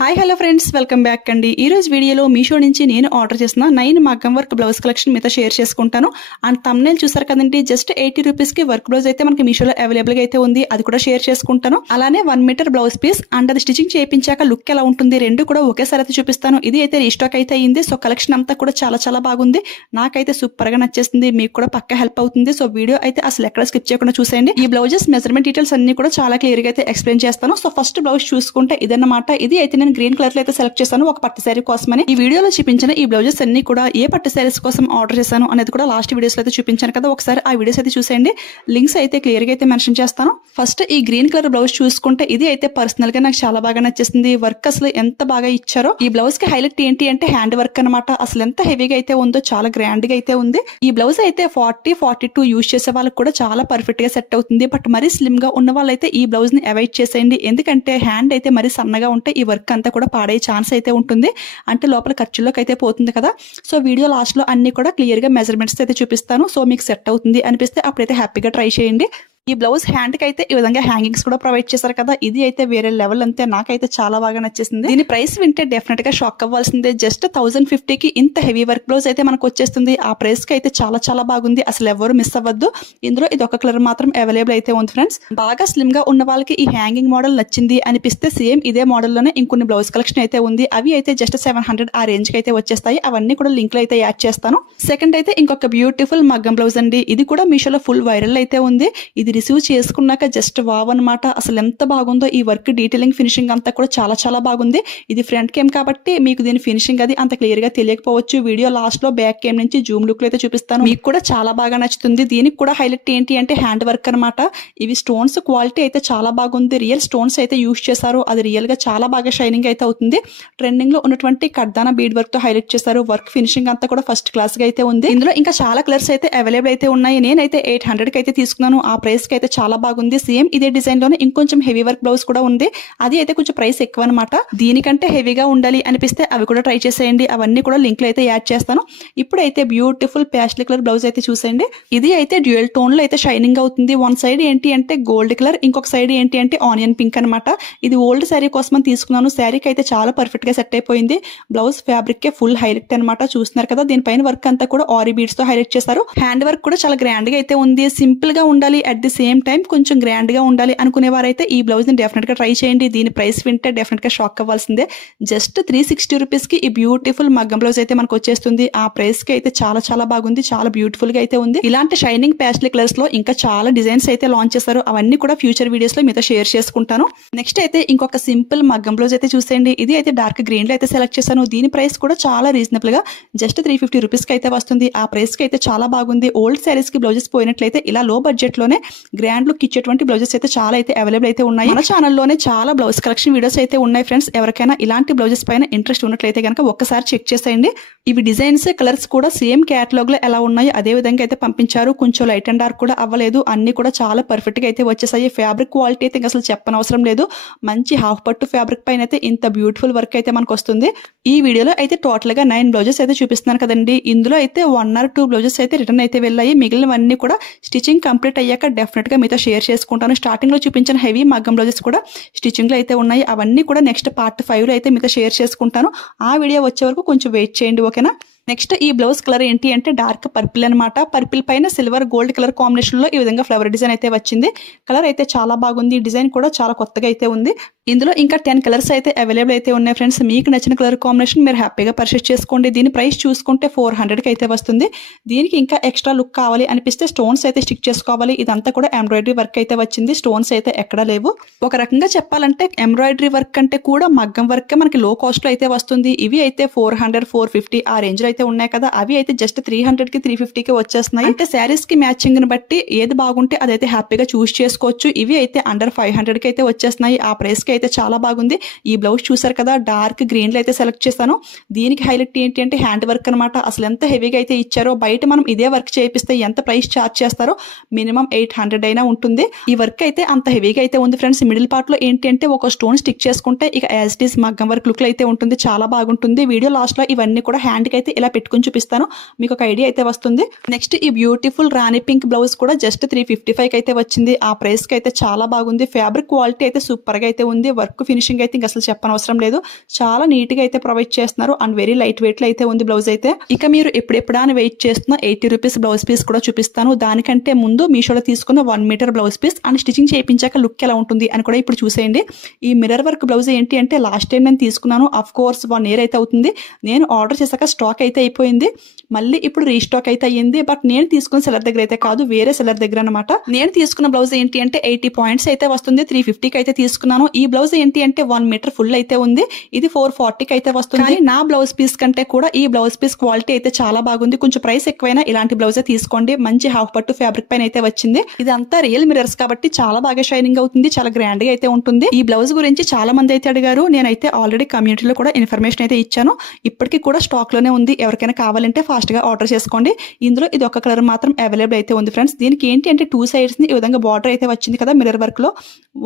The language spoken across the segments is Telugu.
Hi hello friends, welcome back అండి. ఈ రోజు వీడియోలో మీషో నుంచి నేను ఆర్డర్ చేసిన 9 మగ్గం వర్క్ బ్లౌజ్ కలెక్షన్ మీతో షేర్ చేసుకుంటాను. అండ్ థంబ్నెయిల్ చూసారు కదండి, జస్ట్ 80 రూపీస్కి వర్క్ బ్లౌజ్ అయితే మనకి మీషోలో అవైలబుల్గా అయితే ఉంది. అది కూడా షేర్ చేసుకుంటాను. అలానే 1 మీటర్ బ్లౌజ్ పీస్ అండ్ అది స్టిచింగ్ చేయించాక లుక్ ఎలా ఉంటుంది రెండు కూడా ఒకేసారి అయితే చూపిస్తాను. ఇది అయితే రీస్టాక్ అయితే అయింది. సో కలెక్షన్ అంతా కూడా చాలా బాగుంది. నాకైతే సూపర్ గా నచ్చేసింది. మీకు కూడా పక్కా హెల్ప్ అవుతుంది. సో వీడియో అయితే అసలు ఎక్కడ స్కిప్ చేయకుండా చూసేయండి. ఈ బ్లౌజెస్ మెజర్మెంట్ డీటెయిల్స్ అన్ని కూడా చాలా క్లియర్ గా అయితే ఎక్స్ప్లెయిన్ చేస్తాను. సో ఫస్ట్ బ్లౌజ్ చూసుకుంటే ఇదన్నమాట. ఇది అయితే నేను గ్రీన్ కలర్ లో అయితే సెలెక్ట్ చేశాను ఒక పట్టు శారీ కోసమని. ఈ వీడియోలో చూపించిన ఈ బ్లౌజెస్ అన్ని కూడా ఏ పట్టు శారీస్ కోసం ఆర్డర్ చేశాను అనేది కూడా లాస్ట్ వీడియోస్ లో అయితే చూపించాను కదా, ఒకసారి ఆ వీడియోస్ అయితే చూసేయండి. లింక్స్ అయితే క్లియర్ గా అయితే మెన్షన్ చేస్తాను. ఫస్ట్ ఈ గ్రీన్ కలర్ బ్లౌజ్ చూసుకుంటే ఇది అయితే పర్సనల్ గా నాకు చాలా బాగా నచ్చేసింది. వర్క్ అసలు ఎంత బాగా ఇచ్చారో. ఈ బ్లౌజ్ కి హైలైట్ ఏంటి అంటే హ్యాండ్ వర్క్ అనమాట. అసలు ఎంత హెవీగా అయితే ఉందో, చాలా గ్రాండ్ గా అయితే ఉంది. ఈ బ్లౌజ్ అయితే 40-42 యూజ్ చేసే వాళ్ళకి కూడా చాలా పర్ఫెక్ట్ గా సెట్ అవుతుంది. బట్ మరీ స్లిమ్ గా ఉన్న వాళ్ళైతే ఈ బ్లౌజ్ ని అవాయిడ్ చేసేయండి. ఎందుకంటే హ్యాండ్ అయితే మరీ సన్నగా ఉంటే ఈ వర్క్ అంతా కూడా పాడే ఛాన్స్ అయితే ఉంటుంది. అంటే లోపల ఖర్చులోకి అయితే పోతుంది కదా. సో వీడియో లాస్ట్ లో అన్ని కూడా క్లియర్ గా మెజర్మెంట్స్ అయితే చూపిస్తాను. సో మీకు సెట్ అవుతుంది అనిపిస్తే అప్పుడైతే హ్యాపీగా ట్రై చేయండి. ఈ బ్లౌజ్ హ్యాండ్ కి అయితే ఈ విధంగా హ్యాంగింగ్స్ కూడా ప్రొవైడ్ చేశారు కదా. ఇది అయితే వేరే లెవెల్. అంతే నాకైతే చాలా బాగా నచ్చేసింది. దీని ప్రైస్ వింటే డెఫినెట్ గా షాక్ అవ్వాల్సిందే. జస్ట్ 1050కి ఇంత హెవీ వర్క్ బ్లౌజ్ అయితే మనకు వచ్చేస్తుంది. ఆ ప్రైస్ కి అయితే చాలా బాగుంది. అసలు ఎవరు మిస్ అవ్వద్దు. ఇందులో ఇది ఒక కలర్ మాత్రం అవైలబుల్ అయితే ఉంది ఫ్రెండ్స్. బాగా స్లిమ్ గా ఉన్న వాళ్ళకి ఈ హ్యాంగింగ్ మోడల్ నచ్చింది అనిపిస్తే సేమ్ ఇదే మోడల్ లోనే ఇంకొన్ని బ్లౌజ్ కలెక్షన్ అయితే ఉంది. అవి అయితే జస్ట్ 700 ఆ రేంజ్ కి అయితే వచ్చేస్తాయి. అవన్నీ కూడా లింక్ లో అయితే యాడ్ చేస్తాను. సెకండ్ అయితే ఇంకొక బ్యూటిఫుల్ మగ్గం బ్లౌజ్ అండి. ఇది కూడా మీషోలో ఫుల్ వైరల్ అయితే ఉంది. ఇది రిసీవ్ చేసుకున్నాక జస్ట్ వావ్ అనమాట. అసలు ఎంత బాగుందో. ఈ వర్క్ డీటెయిలింగ్ ఫినిషింగ్ అంతా కూడా చాలా బాగుంది. ఇది ఫ్రంట్ కేమ్ కాబట్టి మీకు దీని ఫినిషింగ్ అది అంత క్లియర్ గా తెలియకపోవచ్చు. వీడియో లాస్ట్ లో బ్యాక్ కేమ్ నుంచి జూమ్ లుక్ లో అయితే చూపిస్తాను. మీకు కూడా చాలా బాగా నచ్చుతుంది. దీనికి కూడా హైలైట్ ఏంటి అంటే హ్యాండ్ వర్క్ అనమాట. ఇవి స్టోన్స్ క్వాలిటీ అయితే చాలా బాగుంది. రియల్ స్టోన్స్ అయితే యూజ్ చేశారు. అది రియల్ గా చాలా బాగా షైనింగ్ అయితే అవుతుంది. ట్రెండింగ్ లో ఉన్నటువంటి కడ్దానా బీడ్ వర్క్ తో హైలైట్ చేశారు. వర్క్ ఫినిషింగ్ అంతా కూడా ఫస్ట్ క్లాస్ గా అయితే ఉంది. ఇందులో ఇంకా చాలా కలర్స్ అయితే అవైలబుల్ అయితే ఉన్నాయి. నేనైతే 800 కి అయితే తీసుకున్నాను. ఆ ప్రైస్ కి అయితే చాలా బాగుంది. సేమ్ ఇదే డిజైన్ లోనే ఇంకొంచెం హెవీ వర్క్ బ్లౌజ్ కూడా ఉంది. అది అయితే కొంచెం ప్రైస్ ఎక్కువ అనమాట. దీనికంటే హెవీగా ఉండాలి అనిపిస్తే అవి కూడా ట్రై చేసేయండి. అవన్నీ కూడా లింక్ లో అయితే యాడ్ చేస్తాను. ఇప్పుడైతే బ్యూటిఫుల్ ప్యాస్టల్ కలర్ బ్లౌజ్ అయితే చూసేయండి. ఇది అయితే డ్యూయల్ టోన్ లో అయితే షైనింగ్ అవుతుంది. వన్ సైడ్ ఏంటి అంటే గోల్డ్ కలర్, ఇంకొక సైడ్ ఏంటి అంటే ఆనియన్ పింక్ అనమాట. ఇది ఓల్డ్ శారీ కోసం తీసుకున్నాను. శారీకి అయితే చాలా పర్ఫెక్ట్ గా సెట్ అయిపోయింది. బ్లౌజ్ ఫ్యాబ్రిక్ కే ఫుల్ హైలైట్ అనమాట. చూస్తున్నారు కదా, దీనిపైన వర్క్ అంతా కూడా ఆరీ బీడ్స్ తో హైలైట్ చేశారు. హ్యాండ్ వర్క్ కూడా చాలా గ్రాండ్ గా అయితే ఉంది. సింపుల్ గా ఉండాలి, అట్ ది సేమ్ టైం కొంచెం గ్రాండ్ గా ఉండాలి అనుకునేవారైతే ఈ బ్లౌజ్ ని డెఫినెట్ గా ట్రై చేయండి. దీని ప్రైస్ వింటే డెఫినెట్ గా షాక్ అవ్వాల్సిందే. జస్ట్ 360 రూపీస్ కి ఈ బ్యూటిఫుల్ మగ్గం బ్లౌజ్ అయితే మనకు వచ్చేస్తుంది. ఆ ప్రైస్ కి అయితే చాలా బాగుంది. చాలా బ్యూటిఫుల్ గా అయితే ఉంది. ఇలాంటి షైనింగ్ ప్యాస్టల్ కలర్స్ లో ఇంకా చాలా డిజైన్స్ అయితే లాంచ్ చేశారు. అవన్నీ కూడా ఫ్యూచర్ వీడియోస్ లో మీతో షేర్ చేసుకుంటాను. నెక్స్ట్ అయితే ఇంకొక సింపుల్ మగ్గం బ్లౌజ్ అయితే చూసేయండి. ఇది అయితే డార్క్ గ్రీన్ లో అయితే సెలెక్ట్ చేశాను. దీని ప్రైస్ కూడా చాలా రీజనబుల్ గా జస్ట్ 350 రూపీస్ కి అయితే వస్తుంది. ఆ ప్రైస్ కి అయితే చాలా బాగుంది. ఓల్డ్ శారీస్ కి బ్లౌజెస్ పోయినట్లయితే ఇలా లో బడ్జెట్ లోనే గ్రాండ్ లుక్ ఇచ్చేటువంటి బ్లౌజెస్ అయితే చాలా అయితే అవైలబుల్ అయితే ఉన్నాయి. మన ఛానల్లోనే చాలా బ్లౌజ్ కలెక్షన్ వీడియోస్ అయితే ఉన్నాయి ఫ్రెండ్స్. ఎవరికైనా ఇలాంటి బ్లౌజెస్ పైన ఇంట్రెస్ట్ ఉన్నట్లయితే కనుక ఒక్కసారి చెక్ చేసేయండి. ఇవి డిజైన్స్ కలర్స్ కూడా సేమ్ క్యాటలాగ్ లో ఎలా ఉన్నాయో అదే విధంగా అయితే పంపించారు. కొంచెం లైట్ అండ్ డార్క్ కూడా అవ్వలేదు. అన్ని కూడా చాలా పర్ఫెక్ట్ గా అయితే వచ్చేసాయి. ఫ్యాబ్రిక్ క్వాలిటీ అయితే అసలు చెప్పనవసరం లేదు. మంచి హాఫ్ పట్టు ఫ్యాబ్రిక్ పైన అయితే ఇంత బ్యూటిఫుల్ వర్క్ అయితే మనకు వస్తుంది. ఈ వీడియోలో అయితే టోటల్ గా 9 బ్లౌజెస్ అయితే చూపిస్తున్నాను కదండి. ఇందులో అయితే 1 or 2 బ్లౌజెస్ అయితే రిటర్న్ అయితే వెళ్ళాయి. మిగిలినవన్నీ కూడా స్టిచింగ్ కంప్లీట్ అయ్యాక డెఫినెట్ గా మీతో షేర్ చేసుకుంటాను. స్టార్టింగ్ లో చూపించిన హెవీ మగ్గం బ్లౌజెస్ కూడా స్టిచింగ్ లో అయితే ఉన్నాయి. అవన్నీ కూడా నెక్స్ట్ పార్ట్ 5 లో అయితే మీతో షేర్ చేసుకుంటాను. ఆ వీడియో వచ్చే వరకు కొంచెం వెయిట్ చేయండి, ఓకేనా. నెక్స్ట్ ఈ బ్లౌజ్ కలర్ ఏంటి అంటే డార్క్ పర్పుల్ అనమాట. పర్పుల్ పైన సిల్వర్ గోల్డ్ కలర్ కాంబినేషన్ లో ఈ విధంగా ఫ్లవర్ డిజైన్ అయితే వచ్చింది. కలర్ అయితే చాలా బాగుంది. డిజైన్ కూడా చాలా కొత్తగా అయితే ఉంది. ఇందులో ఇంకా 10 కలర్స్ అయితే అవైలబుల్ అయితే ఉన్నాయి ఫ్రెండ్స్. మీకు నచ్చిన కలర్ కాంబినేషన్ మీరు హ్యాపీగా పర్చేస్ చేసుకోండి. దీని ప్రైస్ చూసుకుంటే 400 కి అయితే వస్తుంది. దీనికి ఇంకా ఎక్స్ట్రా లుక్ కావాలి అనిపిస్తే స్టోన్స్ అయితే స్టిక్ చేసుకోవాలి. ఇదంతా కూడా ఎంబ్రాయిడరీ వర్క్ అయితే వచ్చింది. స్టోన్స్ అయితే ఎక్కడా లేవు. ఒక రకంగా చెప్పాలంటే ఎంబ్రాయిడరీ వర్క్ అంటే కూడా మగ్గం వర్క్ మనకి లో కాస్ట్ లో అయితే వస్తుంది. ఇవి అయితే 400-450 ఆ రేంజ్ లో అయితే ఉన్నాయి కదా. అవి అయితే జస్ట్ 300 కి 350 కి వచ్చేస్తున్నాయి. అంటే శారీస్ కి మ్యాచింగ్ ని బట్టి ఏది బాగుంటే అదైతే హ్యాపీగా చూస్ చేసుకోవచ్చు. ఇవి అయితే అండర్ 500 కి అయితే వచ్చేస్తున్నాయి. ఆ ప్రైస్ కి అయితే చాలా బాగుంది. ఈ బ్లౌజ్ చూసారు కదా, డార్క్ గ్రీన్ లో అయితే సెలెక్ట్ చేశాను. దీనికి హైలైట్ ఏంటి అంటే హ్యాండ్ వర్క్ అనమాట. అసలు ఎంత హెవీగా అయితే ఇచ్చారో. బయట మనం ఇదే వర్క్ చేపిస్తే ఎంత ప్రైస్ చార్జ్ చేస్తారో మినిమం 800 అయినా ఉంటుంది. ఈ వర్క్ అయితే అంత హెవీగా అయితే ఉంది ఫ్రెండ్స్. మిడిల్ పార్ట్ లో ఏంటి అంటే ఒక స్టోన్ స్టిక్ చేసుకుంటే ఇక యాజ్ ఇట్ ఈస్ మగ్గం వర్క్ లుక్ లో అయితే ఉంటుంది. చాలా బాగుంటుంది. వీడియో లాస్ట్ లో ఇవన్నీ కూడా హ్యాండ్ కి అయితే ఇలా పెట్టుకుని చూపిస్తాను, మీకు ఒక ఐడియా అయితే వస్తుంది. నెక్స్ట్ ఈ బ్యూటిఫుల్ రాణి పింక్ బ్లౌజ్ కూడా జస్ట్ 355 అయితే వచ్చింది. ఆ ప్రైస్ కి అయితే చాలా బాగుంది. ఫ్యాబ్రిక్ క్వాలిటీ అయితే సూపర్ గా అయితే ఉంది. వర్క్ ఫినిషింగ్ అయితే ఇంకా అసలు చెప్పనవసరం లేదు. చాలా నీట్ గా అయితే ప్రొవైడ్ చేస్తున్నారు అండ్ వెరీ లైట్ వెయిట్ లో అయితే ఉంది బ్లౌజ్ అయితే. ఇక మీరు ఎప్పుడెప్పుడా అని వెయిట్ చేస్తున్న 80 రూపీస్ బ్లౌజ్ పీస్ కూడా చూపిస్తాను. దానికంటే ముందు మీషోలో తీసుకున్న 1 metre blouse piece and stitching చేయించాక లుక్ ఎలా ఉంటుంది అని కూడా ఇప్పుడు చూసేయండి. ఈ మిర్రర్ వర్క్ బ్లౌజ్ ఏంటి అంటే లాస్ట్ టైం నేను తీసుకున్నాను, అఫ్ కోర్స్ 1 ఇయర్ అయితే అవుతుంది. నేను ఆర్డర్ చేశాక స్టాక్ అయితే అయిపోయింది, మళ్ళీ ఇప్పుడు రీస్టాక్ అయితే అయ్యింది. బట్ నేను తీసుకున్న సెల్లర్ దగ్గర అయితే కాదు, వేరే సెల్లర్ దగ్గర అనమాట. నేను తీసుకున్న బ్లౌజ్ ఏంటి అంటే 80 పాయింట్స్ అయితే వస్తుంది, 350కి అయితే తీసుకున్నాను. ఈ బ్లౌజ్ ఏంటి అంటే 1 మీటర్ ఫుల్ అయితే ఉంది, ఇది 440కి అయితే వస్తుంది. కానీ నా బ్లౌజ్ పీస్ కంటే కూడా ఈ బ్లౌజ్ పీస్ క్వాలిటీ అయితే చాలా బాగుంది. కొంచెం ప్రైస్ ఎక్కువైనా ఇలాంటి బ్లౌజే తీసుకోండి. మంచి హాఫ్ పట్టు ఫ్యాబ్రిక్ పైన అయితే వచ్చింది. ఇదంతా రియల్ మిర్రర్స్ కాబట్టి చాలా బాగా షైనింగ్ అవుతుంది, చాలా గ్రాండ్ గా అయితే ఉంటుంది. ఈ బ్లౌజ్ గురించి చాలా మంది అయితే అడిగారు. నేనైతే ఆల్రెడీ కమ్యూనిటీలో కూడా ఇన్ఫర్మేషన్ అయితే ఇచ్చాను. ఇప్పటికీ కూడా స్టాక్ లోనే ఉంది. ఎవరికైనా కావాలంటే ఫాస్ట్ గా ఆర్డర్ చేసుకోండి. ఇందులో ఇది ఒక కలర్ మాత్రం అవైలబుల్ అయితే ఉంది ఫ్రెండ్స్. దీనికి ఏంటి అంటే 2 సైడ్స్ ని ఈ విధంగా బార్డర్ అయితే వచ్చింది కదా మిర్రర్ వర్క్ లో.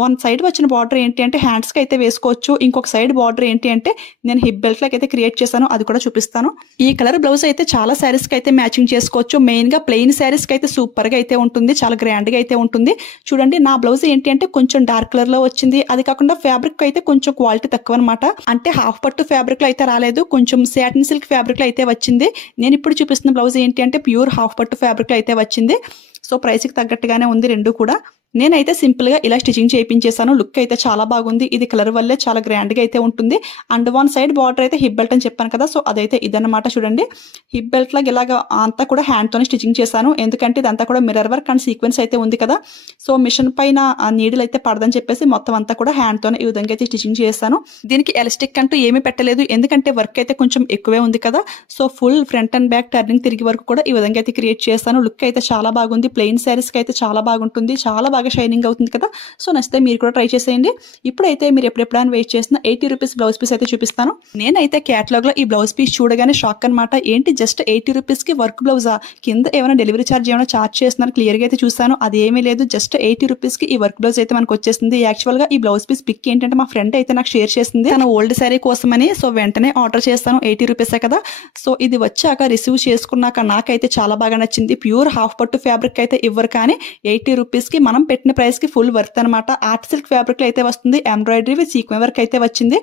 1 సైడ్ వచ్చిన బార్డర్ ఏంటి అంటే హ్యాండ్స్ కి అయితే వేసుకోవచ్చు. ఇంకొక సైడ్ బార్డర్ ఏంటి అంటే నేను హిప్ బెల్ట్ లకి అయితే క్రియేట్ చేశాను, అది కూడా చూపిస్తాను. ఈ కలర్ బ్లౌజ్ అయితే చాలా శారీస్ కి అయితే మ్యాచింగ్ చేసుకోవచ్చు. మెయిన్ గా ప్లెయిన్ శారీస్ కి అయితే సూపర్ గా అయితే ఉంటుంది, చాలా గ్రాండ్ గా అయితే ఉంటుంది. చూడండి నా బ్లౌజ్ ఏంటి అంటే కొంచెం డార్క్ కలర్ లో వచ్చింది. అది కాకుండా ఫ్యాబ్రిక్ అయితే కొంచెం క్వాలిటీ తక్కువ అనమాట. అంటే హాఫ్ పట్టు ఫ్యాబ్రిక్ లో అయితే రాలేదు, కొంచెం సాటిన్ సిల్క్ ఫ్యాబ్రిక్ లో అయితే వచ్చింది. నేను ఇప్పుడు చూపిస్తున్న బ్లౌజ్ ఏంటి అంటే ప్యూర్ హాఫ్ పట్టు ఫ్యాబ్రిక్ లో అయితే వచ్చింది. సో ప్రైస్ కి తగ్గట్టుగానే ఉంది రెండు కూడా. నేనైతే సింపుల్ గా ఇలా స్టిచింగ్ చేయించేసాను. లుక్ అయితే చాలా బాగుంది. ఇది కలర్ వల్లే చాలా గ్రాండ్ గా అయితే ఉంటుంది. అండ్ 1 సైడ్ బార్డర్ అయితే హిప్ బెల్ట్ అని చెప్పాను కదా, సో అదైతే ఇదన్నమాట. చూడండి హిప్ బెల్ట్ లాగా ఇలాగా అంతా కూడా హ్యాండ్ తోనే స్టిచింగ్ చేశాను, ఎందుకంటే ఇదంతా కూడా మిర్రర్ వర్క్ అండ్ సీక్వెన్స్ అయితే ఉంది కదా. సో మిషన్ పైన ఆ నీడిల్ అయితే పడదని చెప్పేసి మొత్తం అంతా కూడా హ్యాండ్ తోనే ఈ విధంగా అయితే స్టిచింగ్ చేశాను. దీనికి ఎలాస్టిక్ అంటూ ఏమీ పెట్టలేదు, ఎందుకంటే వర్క్ అయితే కొంచెం ఎక్కువే ఉంది కదా. So full front and back turning తిరిగి వరకు కూడా ఈ విధంగా అయితే క్రియేట్ చేశాను. లుక్ అయితే చాలా బాగుంది. ప్లెయిన్ శారీస్ కి అయితే చాలా బాగుంటుంది, చాలా బాగా షైనింగ్ అవుతుంది కదా. సో నచ్చితే మీరు కూడా ట్రై చేసేయండి. ఇప్పుడైతే మీరు ఎప్పుడెప్పుడైనా వెయిట్ చేసిన 80 రూపీస్ బ్లౌజ్ పీస్ అయితే చూపిస్తాను. నేనైతే క్యాటలాగ్ లో ఈ బ్లౌజ్ పీస్ చూడగానే షాక్ అనమాట. ఏంటి జస్ట్ 80 రూపీస్ కి వర్క్ బ్లౌజా, కింద ఏమైనా డెలివరీ ఛార్జ్ ఏమైనా ఛార్జ్ చేస్తున్నారు క్లియర్ గా అయితే చూసాను. అది ఏమీ లేదు, జస్ట్ 80 రూపీస్ కి ఈ వర్క్ బ్లౌజ్ అయితే మనకు వచ్చేసింది. యాక్చువల్ గా ఈ బ్లౌజ్ పీస్ పిక్ ఏంటంటే మా ఫ్రెండ్ అయితే నాకు షేర్ చేసింది తన ఓల్డ్ శారీ కోసమని. సో వెంటనే ఆర్డర్ చేస్తాను, 80 రూపీసే కదా. సో ఇది వచ్చాక రిసీవ్ చేసుకున్నాక నాకైతే చాలా బాగా నచ్చింది. ప్యూర్ హాఫ్ పట్టు ఫ్యాబ్రిక్ అయితే ఇవ్వరు, కానీ 80 రూపీస్ కి మనం పెట్టిన ప్రైస్ కి ఫుల్ వర్త్ అనమాట. ఆర్ట్ సిల్క్ ఫ్యాబ్రిక్ లో అయితే వస్తుంది, ఎంబ్రాయిడరీ విత్ సీక్వెన్స్ వర్క్ అయితే వచ్చింది.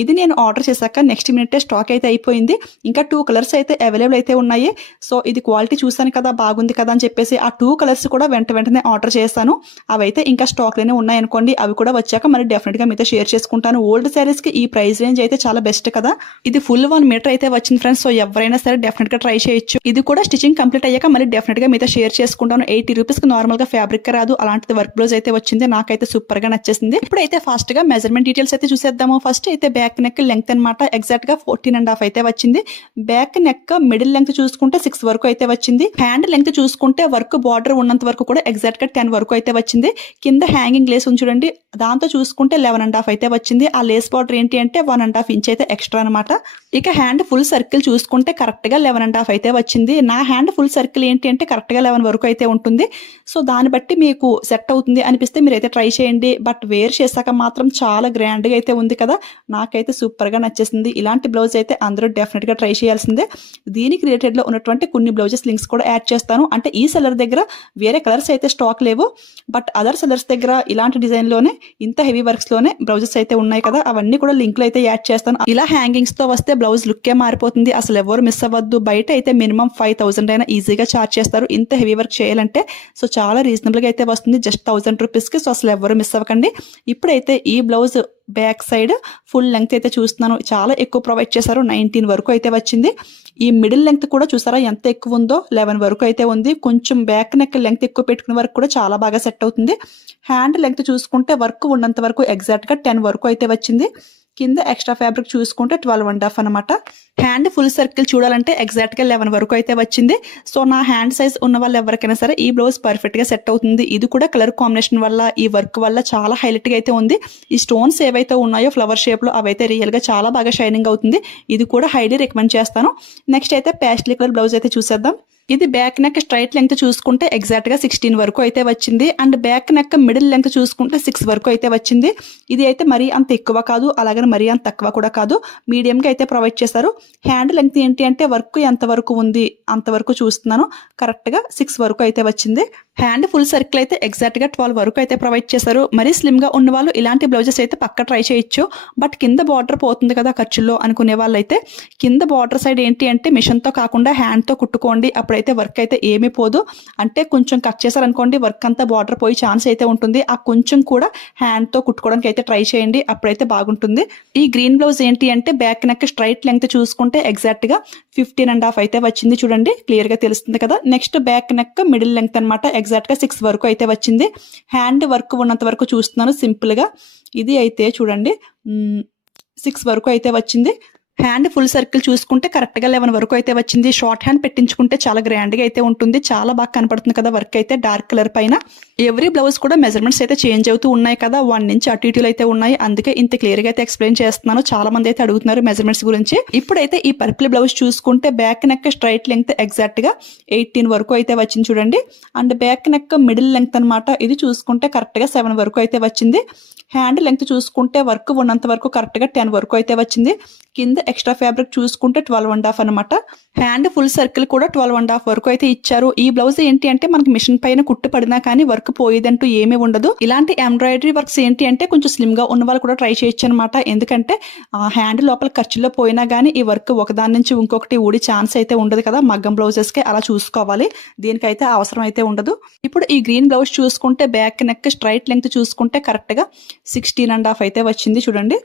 ఇది నేను ఆర్డర్ చేశాక నెక్స్ట్ మినిట్ స్టాక్ అయితే అయిపోయింది. ఇంకా 2 కలర్స్ అయితే అవైలబుల్ అయితే ఉన్నాయి. సో ఇది క్వాలిటీ చూసాను కదా, బాగుంది కదా అని చెప్పేసి ఆ 2 కలర్స్ కూడా వెంటనే ఆర్డర్ చేశాను. అవైతే ఇంకా స్టాక్ లోనే ఉన్నాయి అనుకోండి. అవి కూడా వచ్చాక మరి డెఫినెట్ గా మీతో షేర్ చేసుకుంటాను. ఓల్డ్ శారీస్ కి ఈ ప్రైస్ రేంజ్ అయితే చాలా బెస్ట్ కదా. ఇది ఫుల్ 1 మీటర్ అయితే వచ్చింది ఫ్రెండ్స్. సో ఎవరైనా సరే డెఫినెట్ గా ట్రై చేయొచ్చు. ఇది కూడా స్టిచింగ్ కంప్లీట్ అయ్యాక మళ్ళీ డెఫినెట్ గా మీతో షేర్ చేసుకుంటాను. 80 రూపీస్ కి నార్మల్ గా ఫ్యాబ్రిక్ రాదు, అలాంటిది వర్క్ బ్లౌజ్ అయితే వచ్చింది. నాకైతే సూపర్ గా నచ్చేసింది. ఇప్పుడైతే ఫాస్ట్ గా మెజర్మెంట్ డీటెయిల్స్ అయితే చూసేద్దాము. ఫస్ట్ అయితే బ్యాక్ నెక్ లెంగ్త్ అనమాట, ఎగ్జాక్ట్ గా 14.5 అయితే వచ్చింది. బ్యాక్ నెక్ మిడిల్ లెంగ్త్ చూసుకుంటే 6 వరకు అయితే వచ్చింది. హ్యాండ్ లెంగ్త్ చూసుకుంటే వర్క్ బార్డర్ ఉన్నంత వరకు కూడా ఎగ్జాక్ట్ గా 10 వరకు అయితే వచ్చింది. కింద హ్యాంగింగ్ లేస్ ఉంది చూడండి, దాంతో చూసుకుంటే 11.5 అయితే వచ్చింది. ఆ లేస్ బార్డర్ ఏంటి అంటే 1.5 ఇంచ్ అయితే ఎక్స్ట్రా అనమాట. ఇక హ్యాండ్ ఫుల్ సర్కిల్ చూసుకుంటే కరెక్ట్ గా 11.5 అయితే వచ్చింది. నా హ్యాండ్ ఫుల్ సర్కిల్ ఏంటి అంటే కరెక్ట్ గా 11 వరకు అయితే ఉంటుంది. సో దాన్ని బట్టి మీకు సెట్ అవుతుంది అనిపిస్తే మీరైతే ట్రై చేయండి. బట్ వేర్ చేశాక మాత్రం చాలా గ్రాండ్ గా అయితే ఉంది కదా, నాకైతే సూపర్ గా నచ్చేసింది. ఇలాంటి బ్లౌజ్ అయితే అందరూ డెఫినెట్ గా ట్రై చేయాల్సిందే. దీనికి రిలేటెడ్ లో ఉన్నటువంటి కొన్ని బ్లౌజెస్ లింక్స్ కూడా యాడ్ చేస్తాను. అంటే ఈ సెల్లర్ దగ్గర వేరే కలర్స్ అయితే స్టాక్ లేవు, బట్ అదర్ సెల్లర్స్ దగ్గర ఇలాంటి డిజైన్ లోనే ఇంత హెవీ వర్క్స్ లోనే బ్లౌజెస్ అయితే ఉన్నాయి కదా, అవన్నీ కూడా లింక్ లో అయితే యాడ్ చేస్తాను. ఇలా హ్యాంగింగ్స్ తో వస్తే బ్లౌజ్ లుక్కే మారిపోతుంది. అసలు ఎవరు మిస్ అవ్వద్దు. బయట అయితే మినిమం 5,000 అయినా ఈజీగా చార్జ్ చేస్తారు ఇంత హెవీ వర్క్ చేయాలంటే. సో చాలా రీజనబుల్ గా అయితే వస్తుంది జస్ట్ 1000 రూపీస్ కి. సో అసలు ఎవరు మిస్ అవ్వకండి. ఇప్పుడైతే ఈ blouse back side full length అయితే చూస్తున్నాను, చాలా ఎక్కువ ప్రొవైడ్ చేశారు. 19 వరకు అయితే వచ్చింది. ఈ మిడిల్ లెంగ్త్ కూడా చూసారా ఎంత ఎక్కువ ఉందో, 11 వరకు అయితే ఉంది. కొంచెం బ్యాక్ నెక్ లెంగ్త్ ఎక్కువ పెట్టుకునే వరకు కూడా చాలా బాగా సెట్ అవుతుంది. హ్యాండ్ లెంగ్త్ చూసుకుంటే వర్క్ ఉన్నంత వరకు ఎగ్జాక్ట్ గా 10 వరకు అయితే వచ్చింది. కింద ఎక్స్ట్రా ఫ్యాబ్రిక్ చూసుకుంటే 12.5 అనమాట. హ్యాండ్ ఫుల్ సర్కిల్ చూడాలంటే ఎగ్జాక్ట్ గా 11 వరకు అయితే వచ్చింది. సో నా హ్యాండ్ సైజ్ ఉన్న వాళ్ళు ఎవరికైనా సరే ఈ బ్లౌజ్ పర్ఫెక్ట్ గా సెట్ అవుతుంది. ఇది కూడా కలర్ కాంబినేషన్ వల్ల, ఈ వర్క్ వల్ల చాలా హైలైట్ గా అయితే ఉంది. ఈ స్టోన్స్ ఏవైతే ఉన్నాయో ఫ్లవర్ షేప్ లో అవైతే రియల్ గా చాలా బాగా షైనింగ్ అవుతుంది. ఇది కూడా హైలీ రికమెండ్ చేస్తాను. నెక్స్ట్ అయితే ప్యాస్టల్ కలర్ బ్లౌజ్ అయితే చూసేద్దాం. ఇది బ్యాక్ నెక్ స్ట్రైట్ లెంగ్త్ చూసుకుంటే ఎగ్జాక్ట్ గా 16 వరకు అయితే వచ్చింది. And back neck middle length చూసుకుంటే 6 వరకు అయితే వచ్చింది. ఇది అయితే మరీ అంత ఎక్కువ కాదు, అలాగే మరీ అంత తక్కువ కూడా కాదు, మీడియం గా అయితే ప్రొవైడ్ చేశారు. హ్యాండ్ లెంగ్త్ ఏంటి అంటే వర్క్ ఎంత వరకు ఉంది అంతవరకు చూస్తున్నాను, కరెక్ట్ గా 6 వరకు అయితే వచ్చింది. హ్యాండ్ ఫుల్ సర్కిల్ అయితే ఎగ్జాక్ట్ గా 12 వరకు అయితే ప్రొవైడ్ చేశారు. మరీ స్లిమ్ గా ఉన్న వాళ్ళు ఇలాంటి బ్లౌజెస్ అయితే పక్క ట్రై చేయొచ్చు. బట్ కింద బార్డర్ పోతుంది కదా ఖర్చుల్లో అనుకునే వాళ్ళు అయితే కింద బార్డర్ సైడ్ ఏంటి అంటే మిషన్ తో కాకుండా హ్యాండ్ తో కుట్టుకోండి, అప్పుడైతే వర్క్ అయితే ఏమీ పోదు. అంటే కొంచెం కట్ చేశారనుకోండి వర్క్ అంతా బార్డర్ పోయి ఛాన్స్ అయితే ఉంటుంది. ఆ కొంచెం కూడా హ్యాండ్ తో కుట్టుకోవడానికి అయితే ట్రై చేయండి, అప్పుడైతే బాగుంటుంది. ఈ గ్రీన్ బ్లౌజ్ ఏంటి అంటే బ్యాక్ నెక్ స్ట్రైట్ లెంగ్త్ చూసుకుంటే ఎగ్జాక్ట్ గా 15.5 అయితే వచ్చింది. చూడండి క్లియర్ గా తెలుస్తుంది కదా. Next back neck middle length అనమాట, ఎగ్జాక్ట్ గా 6 వరకు అయితే వచ్చింది. హ్యాండ్ వర్క్ ఉన్నంత వరకు చూస్తున్నాను సింపుల్ గా. ఇది అయితే చూడండి 6 వరకు అయితే వచ్చింది. హ్యాండ్ ఫుల్ సర్కిల్ చూసుకుంటే కరెక్ట్ గా 11 వరకు అయితే వచ్చింది. షార్ట్ హ్యాండ్ పెట్టించుకుంటే చాలా గ్రాండ్ గా అయితే ఉంటుంది, చాలా బాగా కనపడుతుంది కదా వర్క్ అయితే డార్క్ కలర్ పైన. ఎవ్రీ బ్లౌజ్ కూడా మెజర్మెంట్స్ అయితే చేంజ్ అవుతూ ఉన్నాయి కదా, 1 నుంచి అటు ఇటులు అయితే ఉన్నాయి, అందుకే ఇంత క్లియర్ గా అయితే ఎక్స్ప్లెయిన్ చేస్తున్నాను. చాలా మంది అయితే అడుగుతున్నారు మెజర్మెంట్స్ గురించి. ఇప్పుడైతే ఈ పర్పుల్ బ్లౌజ్ చూసుకుంటే back neck straight length exact గా 18 వరకు అయితే వచ్చింది చూడండి. And back neck middle length అనమాట, ఇది చూసుకుంటే కరెక్ట్ గా 7 వరకు అయితే వచ్చింది. హ్యాండ్ లెంగ్త్ చూసుకుంటే వర్క్ ఉన్నంత వరకు కరెక్ట్ గా 10 వరకు అయితే వచ్చింది. కింద ఎక్స్ట్రా ఫ్యాబ్రిక్ చూసుకుంటే 12.5 అనమాట. హ్యాండ్ ఫుల్ సర్కిల్ కూడా 12.5 వరకు అయితే ఇచ్చారు. ఈ బ్లౌజ్ ఏంటి అంటే మనకి మిషన్ పైన కుట్టు పడినా కానీ వర్క్ పోయేదంటూ ఏమీ ఉండదు. ఇలాంటి ఎంబ్రాయిడరీ వర్క్స్ ఏంటి అంటే కొంచెం స్లిమ్ గా ఉన్న వాళ్ళు కూడా ట్రై చేయొచ్చు అనమాట. ఎందుకంటే హ్యాండ్ లోపల ఖర్చులో పోయినా కానీ ఈ వర్క్ ఒకదాని నుంచి ఇంకొకటి ఊడి ఛాన్స్ అయితే ఉండదు కదా, మగ్గం బ్లౌజెస్ కి అలా చూసుకోవాలి, దీనికైతే అవసరం అయితే ఉండదు. ఇప్పుడు ఈ గ్రీన్ బ్లౌజ్ చూసుకుంటే బ్యాక్ నెక్ స్ట్రైట్ లెంగ్త్ చూసుకుంటే కరెక్ట్ గా 16.5 అయితే వచ్చింది చూడండి.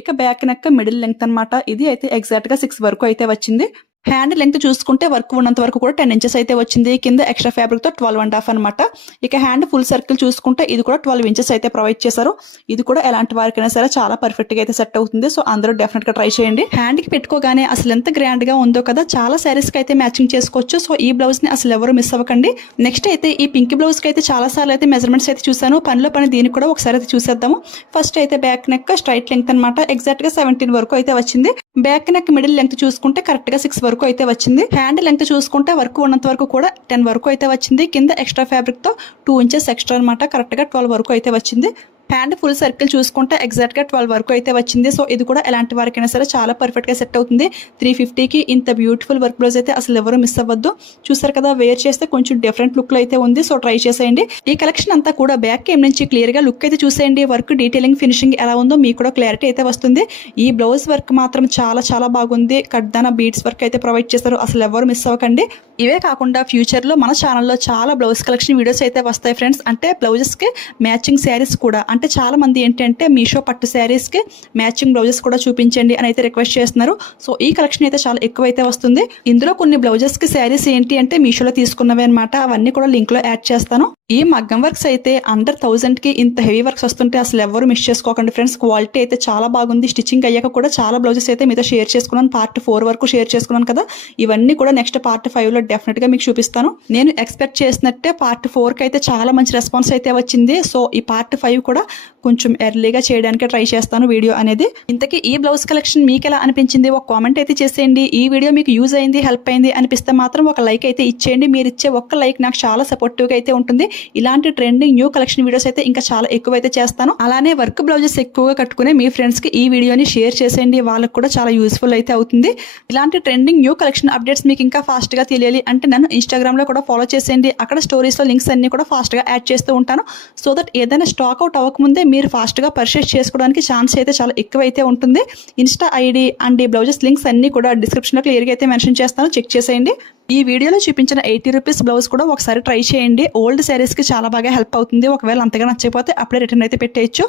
ఇక బ్యాక్ నెక్ మిడిల్ లెంగ్త్ అనమాట, ఇది అయితే ఎగ్జాక్ట్ గా 6 వరకు అయితే వచ్చింది. హ్యాండ్ లెంగ్త్ చూసుకుంటే వర్క్ ఉన్నంత వరకు కూడా 10 ఇంచెస్ అయితే వచ్చింది. కింద ఎక్స్ట్రా ఫ్యాబ్రిక్ తో 12.5 అనమాట. ఇక హ్యాండ్ ఫుల్ సర్కిల్ చూసుకుంటే ఇది కూడా 12 ఇంచెస్ అయితే ప్రొవైడ్ చేశారు. ఇది కూడా ఎలాంటి వారికైనా సరే చాలా పర్ఫెక్ట్ గా అయితే సెట్ అవుతుంది. సో అందరూ డెఫినెట్ గా ట్రై చేయండి. హ్యాండ్ కి పెట్టుకోగానే అసలు ఎంత గ్రాండ్ గా ఉందో కదా, చాలా శారీస్ కి అయితే మ్యాచింగ్ చేసుకోవచ్చు. సో ఈ బ్లౌజ్ ని అసలు ఎవరు మిస్ అవ్వకండి. నెక్స్ట్ అయితే ఈ పింక్ బ్లౌజ్ కి అయితే చాలా సార్లు అయితే మెజర్మెంట్స్ అయితే చూసాను, పనిలో పని దీనికి కూడా ఒకసారి అయితే చూసేద్దాము. ఫస్ట్ అయితే బ్యాక్ నెక్ స్ట్రైట్ లెంగ్త్ అనమాట, ఎగ్జాక్ట్ గా 17 వరకు అయితే వచ్చింది. బ్యాక్ నెక్ మిడిల్ లెంగ్త్ చూసుకుంటే కరెక్ట్ గా 6 వరకు అయితే వచ్చింది. హ్యాండ్ లెంగ్త్ చూసుకుంటే వర్క్ ఉన్నంత వరకు కూడా 10 వరకు అయితే వచ్చింది. కింద ఎక్స్ట్రా ఫ్యాబ్రిక్ తో 2 ఇంచెస్ ఎక్స్ట్రా అనమాట, కరెక్ట్ గా 12 వరకు అయితే వచ్చింది. హ్యాండ్ ఫుల్ సర్కిల్ చూసుకుంటే ఎగ్జాక్ట్ గా 12 వరకు అయితే వచ్చింది. సో ఇది కూడా ఎలాంటి వారికైనా సరే చాలా పర్ఫెక్ట్ గా సెట్ అవుతుంది. 350కి ఇంత బ్యూటిఫుల్ వర్క్ బ్లౌజ్ అయితే అసలు ఎవరు మిస్ అవ్వద్దు. చూసారు కదా, వేర్ చేస్తే కొంచెం డిఫరెంట్ లుక్ లో అయితే ఉంది. సో ట్రై చేసేయండి. ఈ కలెక్షన్ అంతా కూడా బ్యాక్ ఏం నుంచి క్లియర్ గా లుక్ అయితే చూసేయండి. వర్క్ డీటెయిలింగ్ ఫినిషింగ్ ఎలా ఉందో మీకు కూడా క్లారిటీ అయితే వస్తుంది. ఈ బ్లౌజ్ వర్క్ మాత్రం చాలా చాలా బాగుంది. కడ్దాన బీడ్స్ వర్క్ అయితే ప్రొవైడ్ చేస్తారు, అసలు ఎవరు మిస్ అవ్వకండి. ఇవే కాకుండా ఫ్యూచర్ లో మన ఛానల్లో చాలా బ్లౌజ్ కలెక్షన్ వీడియోస్ అయితే వస్తాయి ఫ్రెండ్స్. అంటే బ్లౌజెస్ కి మ్యాచింగ్ శారీస్ కూడా, అంటే చాలా మంది ఏంటంటే మీషో పట్టు శారీస్ కి మ్యాచింగ్ బ్లౌజెస్ కూడా చూపించండి అని అయితే రిక్వెస్ట్ చేస్తున్నారు. సో ఈ కలెక్షన్ అయితే చాలా ఎక్కువ అయితే వస్తుంది. ఇందులో కొన్ని బ్లౌజెస్ కి శారీస్ ఏంటి అంటే మీషోలో తీసుకున్నవే అనమాట, అవన్నీ కూడా లింక్ లో యాడ్ చేస్తాను. ఈ మగ్గం వర్క్స్ అయితే అండర్ 1000 కి ఇంత హెవీ వర్క్స్ వస్తుంటే అసలు ఎవరు మిస్ చేసుకోకండి ఫ్రెండ్స్. క్వాలిటీ అయితే చాలా బాగుంది. స్టిచ్చింగ్ అయ్యాక కూడా చాలా బ్లౌజెస్ అయితే మీతో షేర్ చేసుకున్నాను. పార్ట్ 4 వరకు షేర్ చేసుకున్నాను కదా, ఇవన్నీ కూడా నెక్స్ట్ పార్ట్ 5 లో డెఫినెట్ గా మీకు చూపిస్తాను. నేను ఎక్స్పెక్ట్ చేసినట్టే పార్ట్ 4 కి అయితే చాలా మంచి రెస్పాన్స్ అయితే వచ్చింది. సో ఈ పార్ట్ 5 కూడా కొంచెం ఎర్లీగా చేయడానికి ట్రై చేస్తాను వీడియో అనేది. ఇంతకీ ఈ బ్లౌజ్ కలెక్షన్ మీకు ఎలా అనిపించింది ఒక కామెంట్ అయితే చేసేయండి. ఈ వీడియో మీకు యూజ్ అయింది, హెల్ప్ అయింది అనిపిస్తే మాత్రం ఒక లైక్ అయితే ఇచ్చేయండి. మీరు ఇచ్చే ఒక్క లైక్ నాకు చాలా సపోర్టివ్ గా అయితే ఉంటుంది. ఇలాంటి ట్రెండింగ్ న్యూ కలెక్షన్ వీడియోస్ అయితే ఇంకా చాలా ఎక్కువ అయితే చేస్తాను. అలానే వర్క్ బ్లౌజెస్ ఎక్కువగా కట్టుకునే మీ ఫ్రెండ్స్ కి ఈ వీడియోని షేర్ చేసేయండి, వాళ్ళకి కూడా చాలా యూస్ఫుల్ అయితే అవుతుంది. ఇలాంటి ట్రెండింగ్ న్యూ కలెక్షన్ అప్డేట్స్ మీకు ఇంకా ఫాస్ట్ గా తెలియాలి అంటే నన్ను ఇన్స్టాగ్రామ్ లో కూడా ఫాలో చేసేయండి. అక్కడ స్టోరీస్ లో లింక్స్ అన్ని కూడా ఫాస్ట్ గా యాడ్ చేస్తూ ఉంటాను. సో దట్ ఏదైనా స్టాక్ అవుట్ అవ్వకముందే మీరు ఫాస్ట్ గా పర్చేస్ చేసుకోవడానికి ఛాన్స్ అయితే చాలా ఎక్కువ అయితే ఉంటుంది. ఇన్స్టా ఐడి అండ్ ఈ బ్లౌజెస్ లింక్స్ అన్ని కూడా డిస్క్రిప్షన్ లో క్లియర్ గా అయితే మెన్షన్ చేస్తాను, చెక్ చేసేయండి. ఈ వీడియోలో చూపించిన 80 రూపీస్ బ్లౌజ్ కూడా ఒకసారి ట్రై చేయండి. ఓల్డ్ శారీస్ కి చాలా బాగా హెల్ప్ అవుతుంది. ఒకవేళ అంతగా నచ్చకపోతే అప్పుడే రిటర్న్ అయితే పెట్టేయచ్చు.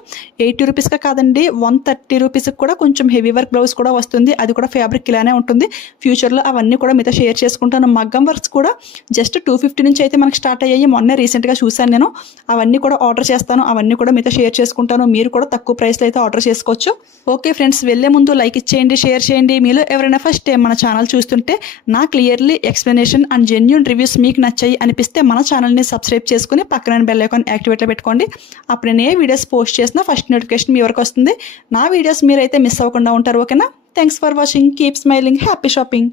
80 రూపీస్ గా కాదండి, 130 రూపీస్ కూడా కొంచెం హెవీ వర్క్ బ్లౌజ్ కూడా వస్తుంది. అది కూడా ఫ్యాబ్రిక్ ఇలానే ఉంటుంది. ఫ్యూచర్ లో అవన్నీ కూడా మీతో షేర్ చేసుకుంటాను. మగ్గం వర్క్స్ కూడా జస్ట్ 250 నుంచి అయితే మనకి స్టార్ట్ అయ్యాయి. మొన్నే రీసెంట్ గా చూసాను నేను. అవన్నీ కూడా ఆర్డర్ చేస్తాను, అవన్నీ కూడా మీతో షేర్ చేసుకుంటాను. మీరు కూడా తక్కువ ప్రైస్ లో అయితే ఆర్డర్ చేసుకోవచ్చు. ఓకే ఫ్రెండ్స్, వెళ్లే ముందు లైక్ ఇచ్చేయండి, షేర్ చేయండి. మీలో ఎవరైనా ఫస్ట్ టైం మన ఛానల్ చూస్తుంటే నా clearly explanation and genuine reviews మీకు నచ్చాయి అనిపిస్తే మన ఛానల్ని సబ్స్క్రైబ్ చేసుకుని పక్కన బెల్ ఐకాన్ యాక్టివేట్లో పెట్టుకోండి. అప్పుడు నేను ఏ వీడియోస్ పోస్ట్ చేసినా ఫస్ట్ నోటిఫికేషన్ మీ వరకు వస్తుంది. నా వీడియోస్ మీరైతే మిస్ అవ్వకుండా ఉంటారు. ఓకేనా? Thanks for watching. Keep smiling. Happy shopping.